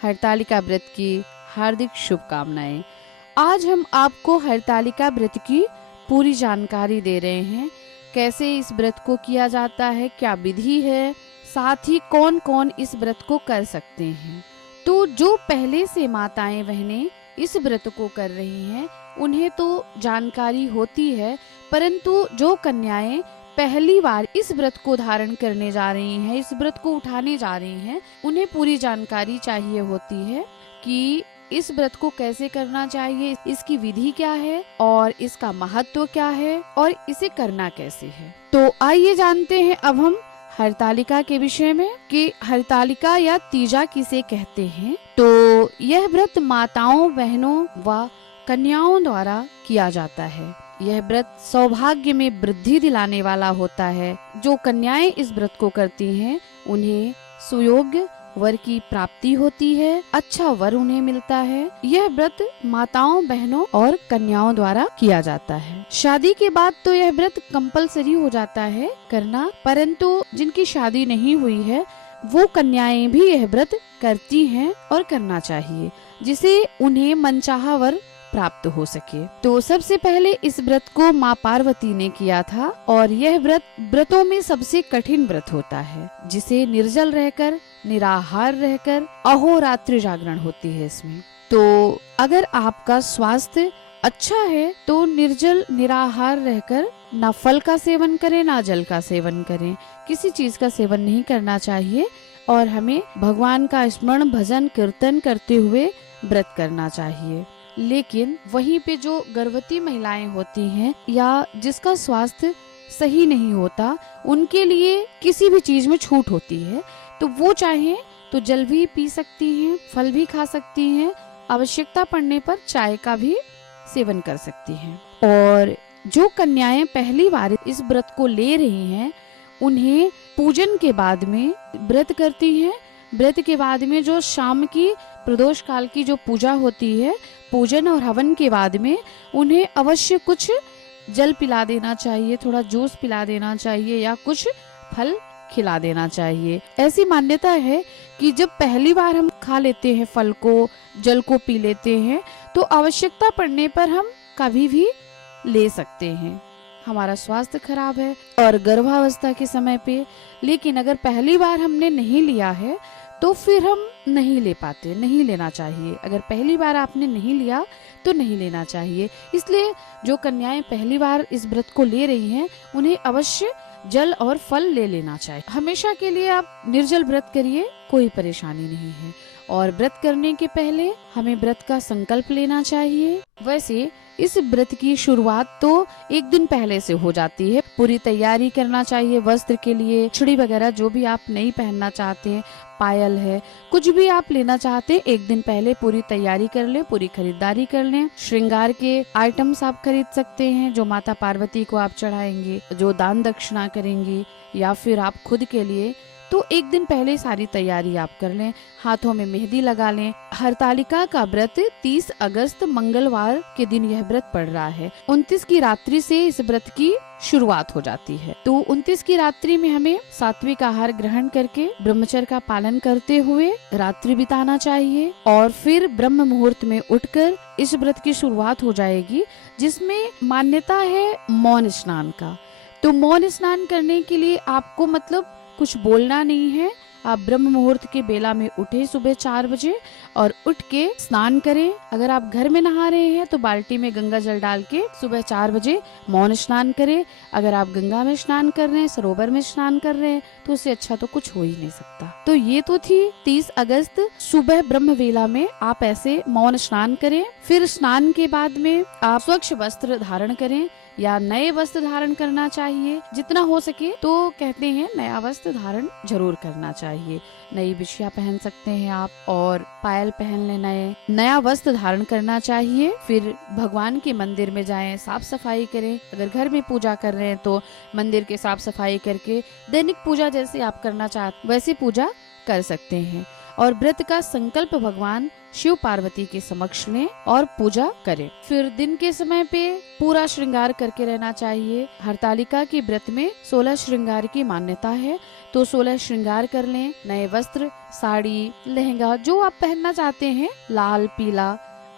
हरतालिका व्रत की हार्दिक शुभकामनाएं। आज हम आपको हरतालिका व्रत की पूरी जानकारी दे रहे हैं। कैसे इस व्रत को किया जाता है, क्या विधि है, साथ ही कौन कौन इस व्रत को कर सकते हैं। तो जो पहले से माताएं बहनें इस व्रत को कर रही हैं उन्हें तो जानकारी होती है, परंतु जो कन्याएं पहली बार इस व्रत को धारण करने जा रही हैं, इस व्रत को उठाने जा रही हैं, उन्हें पूरी जानकारी चाहिए होती है कि इस व्रत को कैसे करना चाहिए, इसकी विधि क्या है और इसका महत्व क्या है और इसे करना कैसे है। तो आइए जानते हैं अब हम हरतालिका के विषय में कि हरतालिका या तीजा किसे कहते हैं। तो यह व्रत माताओं, बहनों व कन्याओं द्वारा किया जाता है। यह व्रत सौभाग्य में वृद्धि दिलाने वाला होता है। जो कन्याएं इस व्रत को करती हैं उन्हें सुयोग्य वर की प्राप्ति होती है, अच्छा वर उन्हें मिलता है। यह व्रत माताओं, बहनों और कन्याओं द्वारा किया जाता है। शादी के बाद तो यह व्रत कंपलसरी हो जाता है करना, परंतु जिनकी शादी नहीं हुई है वो कन्याएं भी यह व्रत करती हैं और करना चाहिए, जिसे उन्हें मनचाहा वर प्राप्त हो सके। तो सबसे पहले इस व्रत को माँ पार्वती ने किया था और यह व्रत व्रतों में सबसे कठिन व्रत होता है, जिसे निर्जल रहकर, निराहार रहकर अहोरात्र जागरण होती है इसमें। तो अगर आपका स्वास्थ्य अच्छा है तो निर्जल निराहार रहकर ना फल का सेवन करें ना जल का सेवन करें, किसी चीज का सेवन नहीं करना चाहिए और हमें भगवान का स्मरण, भजन, कीर्तन करते हुए व्रत करना चाहिए। लेकिन वहीं पे जो गर्भवती महिलाएं होती हैं या जिसका स्वास्थ्य सही नहीं होता, उनके लिए किसी भी चीज में छूट होती है। तो वो चाहे तो जल भी पी सकती हैं, फल भी खा सकती हैं, आवश्यकता पड़ने पर चाय का भी सेवन कर सकती हैं। और जो कन्याएं पहली बार इस व्रत को ले रही हैं उन्हें पूजन के बाद में व्रत करती हैं। व्रत के बाद में जो शाम की प्रदोष काल की जो पूजा होती है, पूजन और हवन के बाद में उन्हें अवश्य कुछ जल पिला देना चाहिए, थोड़ा जूस पिला देना चाहिए या कुछ फल खिला देना चाहिए। ऐसी मान्यता है कि जब पहली बार हम खा लेते हैं फल को, जल को पी लेते हैं, तो आवश्यकता पड़ने पर हम कभी भी ले सकते हैं। हमारा स्वास्थ्य खराब है और गर्भावस्था के समय पे, लेकिन अगर पहली बार हमने नहीं लिया है तो फिर हम नहीं ले पाते, नहीं लेना चाहिए। अगर पहली बार आपने नहीं लिया तो नहीं लेना चाहिए। इसलिए जो कन्याएं पहली बार इस व्रत को ले रही हैं उन्हें अवश्य जल और फल ले लेना चाहिए। हमेशा के लिए आप निर्जल व्रत करिए, कोई परेशानी नहीं है। और व्रत करने के पहले हमें व्रत का संकल्प लेना चाहिए। वैसे इस व्रत की शुरुआत तो एक दिन पहले से हो जाती है। पूरी तैयारी करना चाहिए वस्त्र के लिए, चूड़ी वगैरह जो भी आप नहीं पहनना चाहते हैं, पायल है, कुछ भी आप लेना चाहते हैं, एक दिन पहले पूरी तैयारी कर लें, पूरी खरीदारी कर लें। श्रृंगार के आइटम्स आप खरीद सकते हैं जो माता पार्वती को आप चढ़ाएंगे, जो दान दक्षिणा करेंगी, या फिर आप खुद के लिए, तो एक दिन पहले सारी तैयारी आप कर लें। हाथों में मेहंदी लगा लें। हरतालिका का व्रत 30 अगस्त मंगलवार के दिन यह व्रत पड़ रहा है। 29 की रात्रि से इस व्रत की शुरुआत हो जाती है। तो 29 की रात्रि में हमें सात्विक आहार ग्रहण करके ब्रह्मचर्य का पालन करते हुए रात्रि बिताना चाहिए और फिर ब्रह्म मुहूर्त में उठकर इस व्रत की शुरुआत हो जाएगी, जिसमें मान्यता है मौन स्नान का। तो मौन स्नान करने के लिए आपको मतलब कुछ बोलना नहीं है। आप ब्रह्म मुहूर्त के बेला में उठे सुबह 4 बजे और उठ के स्नान करें। अगर आप घर में नहा रहे हैं तो बाल्टी में गंगा जल डाल के सुबह 4 बजे मौन स्नान करें। अगर आप गंगा में स्नान कर रहे हैं, सरोवर में स्नान कर रहे हैं, तो उससे अच्छा तो कुछ हो ही नहीं सकता। तो ये तो थी 30 अगस्त सुबह ब्रह्म वेला में आप ऐसे मौन स्नान करें। फिर स्नान के बाद में आप स्वच्छ वस्त्र धारण करें या नए वस्त्र धारण करना चाहिए। जितना हो सके तो कहते हैं नया वस्त्र धारण जरूर करना चाहिए। नई बिछिया पहन सकते हैं आप और पायल पहन ले, नया वस्त्र धारण करना चाहिए। फिर भगवान के मंदिर में जाएं, साफ सफाई करें। अगर घर में पूजा कर रहे हैं तो मंदिर के साफ सफाई करके दैनिक पूजा जैसे आप करना चाहते वैसे पूजा कर सकते हैं। और व्रत का संकल्प भगवान शिव पार्वती के समक्ष लें और पूजा करें। फिर दिन के समय पे पूरा श्रृंगार करके रहना चाहिए। हरतालिका के व्रत में 16 श्रृंगार की मान्यता है, तो 16 श्रृंगार कर लें। नए वस्त्र, साड़ी, लहंगा जो आप पहनना चाहते हैं, लाल पीला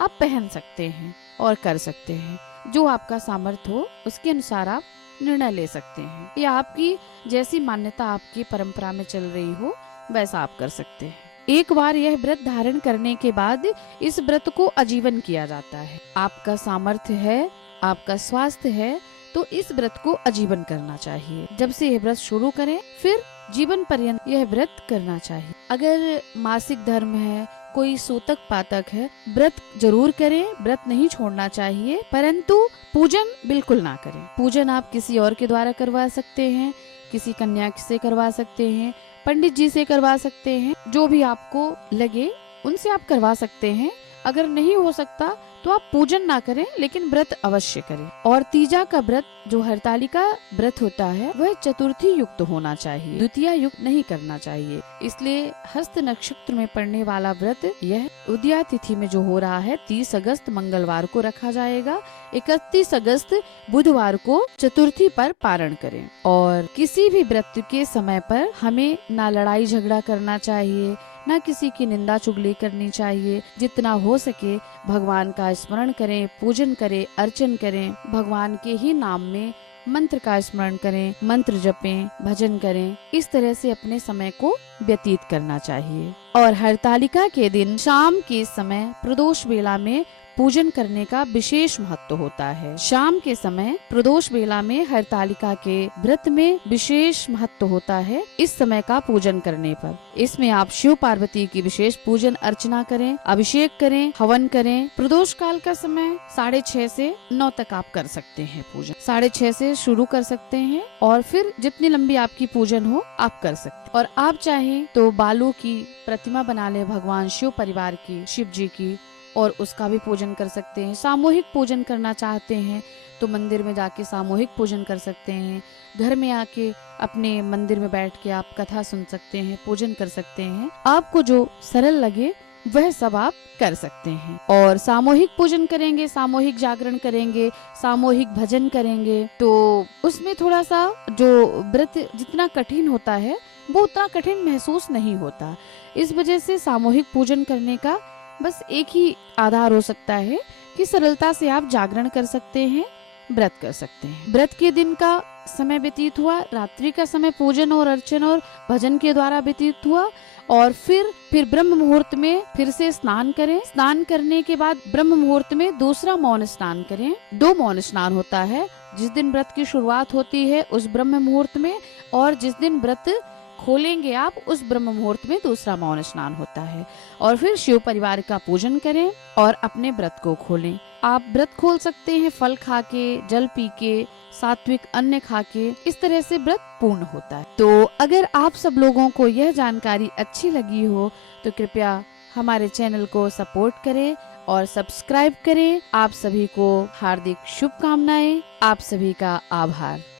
आप पहन सकते हैं और कर सकते हैं। जो आपका सामर्थ्य हो उसके अनुसार आप निर्णय ले सकते हैं, या आपकी जैसी मान्यता आपकी परंपरा में चल रही हो वैसा आप कर सकते हैं। एक बार यह व्रत धारण करने के बाद इस व्रत को आजीवन किया जाता है। आपका सामर्थ्य है, आपका स्वास्थ्य है, तो इस व्रत को आजीवन करना चाहिए। जब से यह व्रत शुरू करें फिर जीवन पर्यंत यह व्रत करना चाहिए। अगर मासिक धर्म है, कोई सूतक पातक है, व्रत जरूर करें, व्रत नहीं छोड़ना चाहिए, परंतु पूजन बिल्कुल ना करें। पूजन आप किसी और के द्वारा करवा सकते हैं, किसी कन्या से करवा सकते हैं, पंडित जी से करवा सकते हैं, जो भी आपको लगे उनसे आप करवा सकते हैं। अगर नहीं हो सकता तो आप पूजन ना करें, लेकिन व्रत अवश्य करें। और तीजा का व्रत जो हरतालिका व्रत होता है वह चतुर्थी युक्त होना चाहिए, द्वितीया युक्त नहीं करना चाहिए। इसलिए हस्त नक्षत्र में पड़ने वाला व्रत यह उदया तिथि में जो हो रहा है 30 अगस्त मंगलवार को रखा जाएगा। 31 अगस्त बुधवार को चतुर्थी पर पारण करें। और किसी भी व्रत के समय पर हमें ना लड़ाई झगड़ा करना चाहिए, न किसी की निंदा चुगली करनी चाहिए। जितना हो सके भगवान का स्मरण करें, पूजन करें, अर्चन करें, भगवान के ही नाम में मंत्र का स्मरण करें, मंत्र जपें, भजन करें। इस तरह से अपने समय को व्यतीत करना चाहिए। और हरतालिका के दिन शाम के समय प्रदोष वेला में पूजन करने का विशेष महत्व होता है। शाम के समय प्रदोष वेला में हरतालिका के व्रत में विशेष महत्व होता है इस समय का पूजन करने पर। इसमें आप शिव पार्वती की विशेष पूजन अर्चना करें, अभिषेक करें, हवन करें। प्रदोष काल का समय 6:30 से 9 तक आप कर सकते हैं पूजन। 6:30 से शुरू कर सकते हैं और फिर जितनी लंबी आपकी पूजन हो आप कर सकते हैं। और आप चाहें तो बालू की प्रतिमा बना ले भगवान शिव परिवार की, शिव जी की, और उसका भी पूजन कर सकते हैं। सामूहिक पूजन करना चाहते हैं तो मंदिर में जाके सामूहिक पूजन कर सकते हैं। घर में आके अपने मंदिर में बैठ के आप कथा सुन सकते हैं, पूजन कर सकते हैं। आपको जो सरल लगे वह सब आप कर सकते हैं। और सामूहिक पूजन करेंगे, सामूहिक जागरण करेंगे, सामूहिक भजन करेंगे, तो उसमें थोड़ा सा जो व्रत जितना कठिन होता है वो उतना कठिन महसूस नहीं होता। इस वजह से सामूहिक पूजन करने का बस एक ही आधार हो सकता है कि सरलता से आप जागरण कर सकते हैं, व्रत कर सकते हैं। व्रत के दिन का समय व्यतीत हुआ, रात्रि का समय पूजन और अर्चन और भजन के द्वारा व्यतीत हुआ, और फिर ब्रह्म मुहूर्त में फिर से स्नान करें। स्नान करने के बाद ब्रह्म मुहूर्त में दूसरा मौन स्नान करें। 2 मौन स्नान होता है, जिस दिन व्रत की शुरुआत होती है उस ब्रह्म मुहूर्त में, और जिस दिन व्रत खोलेंगे आप उस ब्रह्म मुहूर्त में दूसरा मौन स्नान होता है। और फिर शिव परिवार का पूजन करें और अपने व्रत को खोलें। आप व्रत खोल सकते हैं फल खा के, जल पी के, सात्विक अन्न खा के। इस तरह से व्रत पूर्ण होता है। तो अगर आप सब लोगों को यह जानकारी अच्छी लगी हो तो कृपया हमारे चैनल को सपोर्ट करें और सब्सक्राइब करें। आप सभी को हार्दिक शुभकामनाएं। आप सभी का आभार।